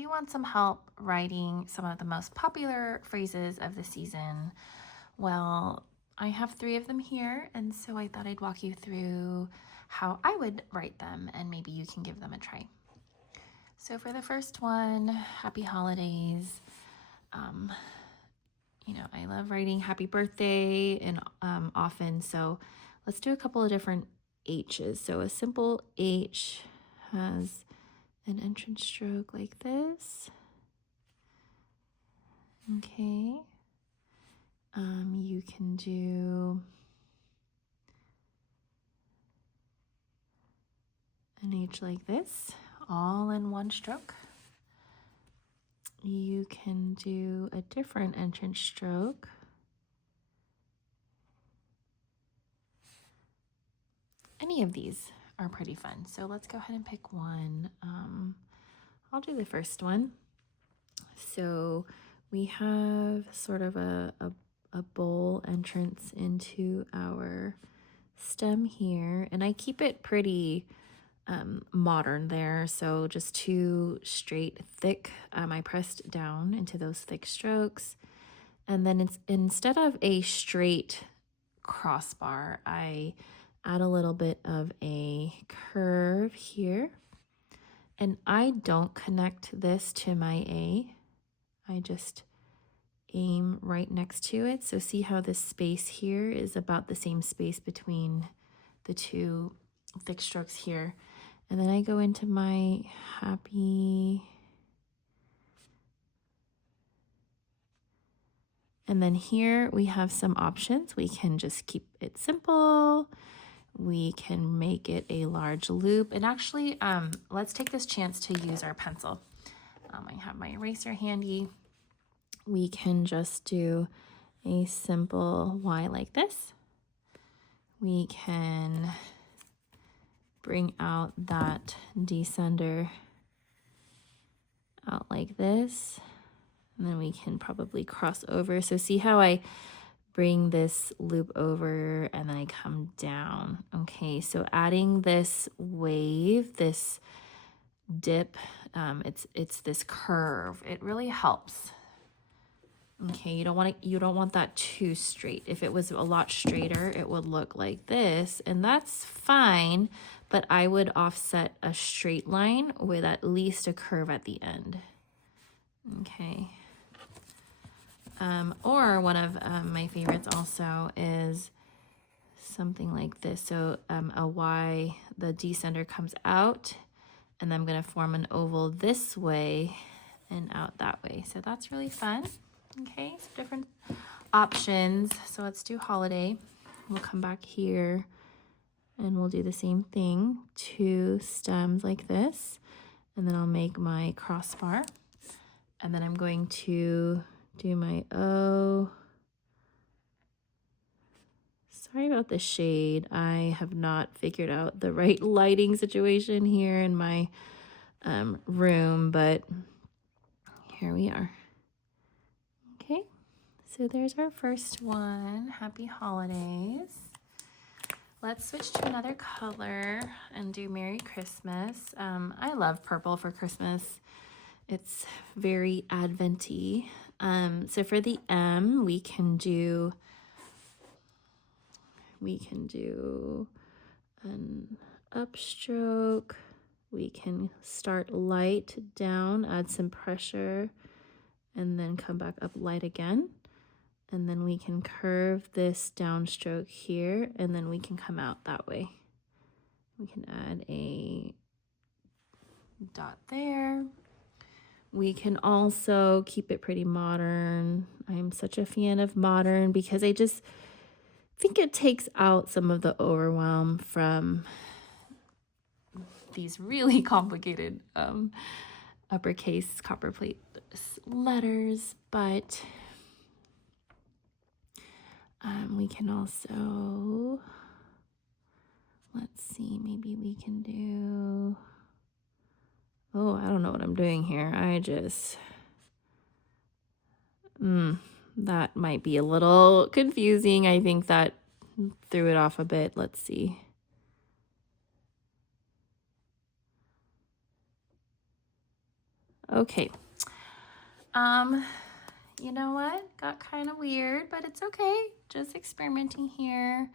Do you want some help writing some of the most popular phrases of the season? Well, I have 3 of them here, and so I thought I'd walk you through how I would write them, and maybe you can give them a try. So for the first one, happy holidays. Um, I love writing happy birthday and often, so let's do a couple of different H's. So a simple H has an entrance stroke like this. Okay. You can do an H like this, all in one stroke. You can do a different entrance stroke. Any of these are pretty fun. So let's go ahead and pick one. I'll do the first one. So we have sort of a bowl entrance into our stem here, and I keep it pretty modern there. So just 2 straight thick, I pressed down into those thick strokes. And then it's instead of a straight crossbar, I add a little bit of a curve here. And I don't connect this to my A. I just aim right next to it. So see how this space here is about the same space between the 2 thick strokes here. And then I go into my happy. And then here we have some options. We can just keep it simple. We can make it a large loop. And actually, let's take this chance to use our pencil. I have my eraser handy. We can just do a simple Y like this. We can bring out that descender out like this. And then we can probably cross over. So see how I bring this loop over and then I come down. Okay, so adding this wave, this dip, it's this curve. It really helps. Okay, you don't want that too straight. If it was a lot straighter, it would look like this, and that's fine, but I would offset a straight line with at least a curve at the end. Okay. Or one of my favorites also is something like this. So a Y, the descender comes out, and I'm going to form an oval this way and out that way. So that's really fun. Okay, so different options. So let's do holiday. We'll come back here and we'll do the same thing. 2 stems like this, and then I'll make my crossbar, and then I'm going to do my O. Sorry about the shade. I have not figured out the right lighting situation here in my room, but here we are. Okay, so there's our first one. Happy holidays. Let's switch to another color and do Merry Christmas. I love purple for Christmas. It's very Adventy. So for the M, we can do an upstroke. We can start light down, add some pressure, and then come back up light again. And then we can curve this downstroke here, and then we can come out that way. We can add a dot there. We can also keep it pretty modern. I'm such a fan of modern because I just think it takes out some of the overwhelm from these really complicated uppercase copperplate letters, but we can also, let's see, maybe we can do, oh, I don't know what I'm doing here. That might be a little confusing. I think that threw it off a bit. Let's see. Okay. You know what? Got kind of weird, but it's okay. Just experimenting here.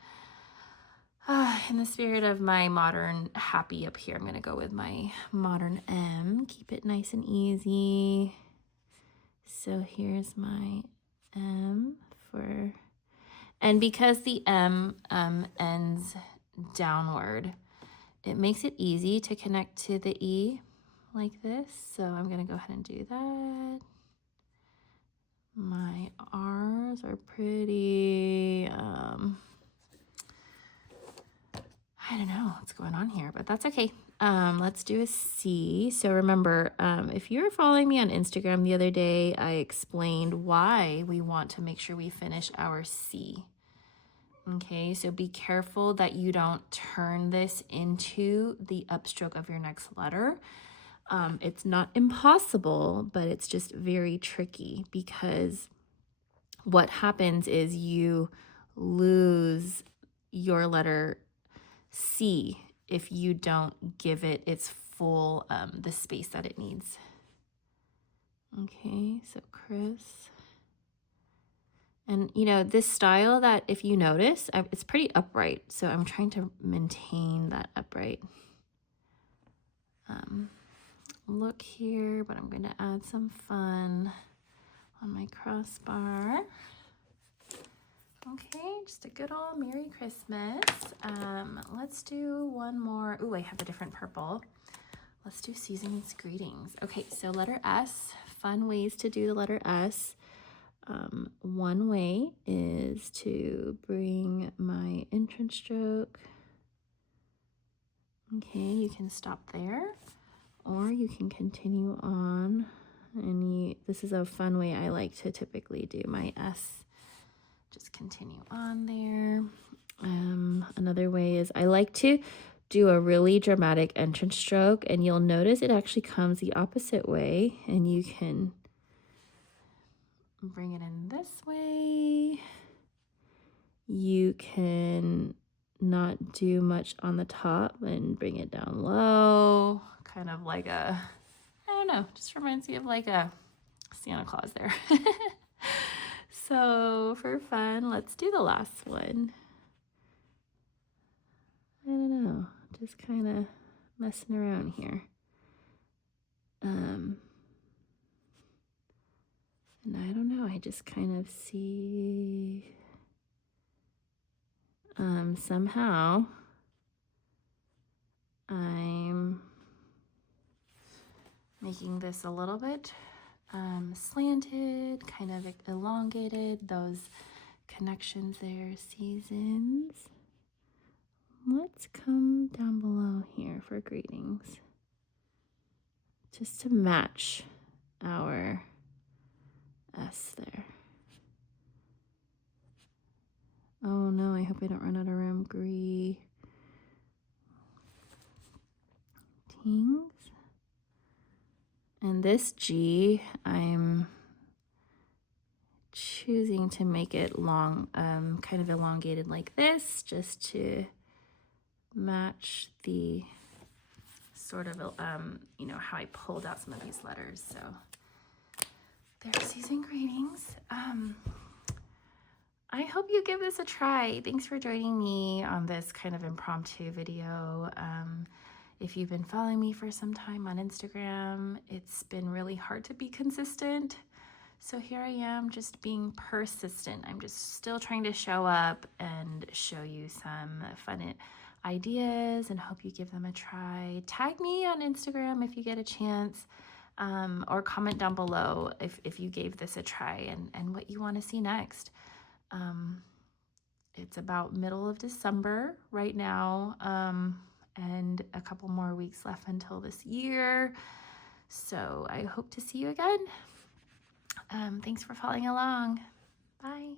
In the spirit of my modern happy up here, I'm going to go with my modern M. Keep it nice and easy. So here's my M for, and because the M ends downward, it makes it easy to connect to the E like this. So I'm going to go ahead and do that. My R's are pretty, I don't know what's going on here, but that's okay. Let's do a C. So remember, if you were following me on Instagram the other day, I explained why we want to make sure we finish our C. Okay, so be careful that you don't turn this into the upstroke of your next letter. It's not impossible, but it's just very tricky because what happens is you lose your letter C if you don't give it its full, the space that it needs. Okay, so Chris. And you know, this style that if you notice, it's pretty upright. So I'm trying to maintain that upright look here, but I'm going to add some fun on my crossbar. Okay, just a good old Merry Christmas. Let's do one more. Ooh, I have a different purple. Let's do Season's Greetings. Okay, so letter S, fun ways to do the letter S. One way is to bring my entrance stroke. Okay, you can stop there, or you can continue on. And this is a fun way I like to typically do my S. Just continue on there. Another way is I like to do a really dramatic entrance stroke, and you'll notice it actually comes the opposite way, and you can bring it in this way. You can not do much on the top and bring it down low, kind of like a, I don't know, just reminds me of like a Santa Claus there. So for fun, let's do the last one. I don't know, just kind of messing around here. And I don't know, I just kind of see somehow I'm making this a little bit slanted, kind of elongated, those connections there, Seasons. Let's come down below here for greetings, just to match our S there. Oh no, I hope I don't run out of room. Greetings. And this G, I'm choosing to make it long, kind of elongated like this, just to match the sort of, you know, how I pulled out some of these letters. So there's Season Greetings. I hope you give this a try. Thanks for joining me on this kind of impromptu video. If you've been following me for some time on Instagram, it's been really hard to be consistent. So here I am just being persistent. I'm just still trying to show up and show you some fun ideas and hope you give them a try. Tag me on Instagram if you get a chance, or comment down below if you gave this a try and what you want to see next. It's about middle of December right now, and a couple more weeks left until this year. So I hope to see you again. Thanks for following along. Bye.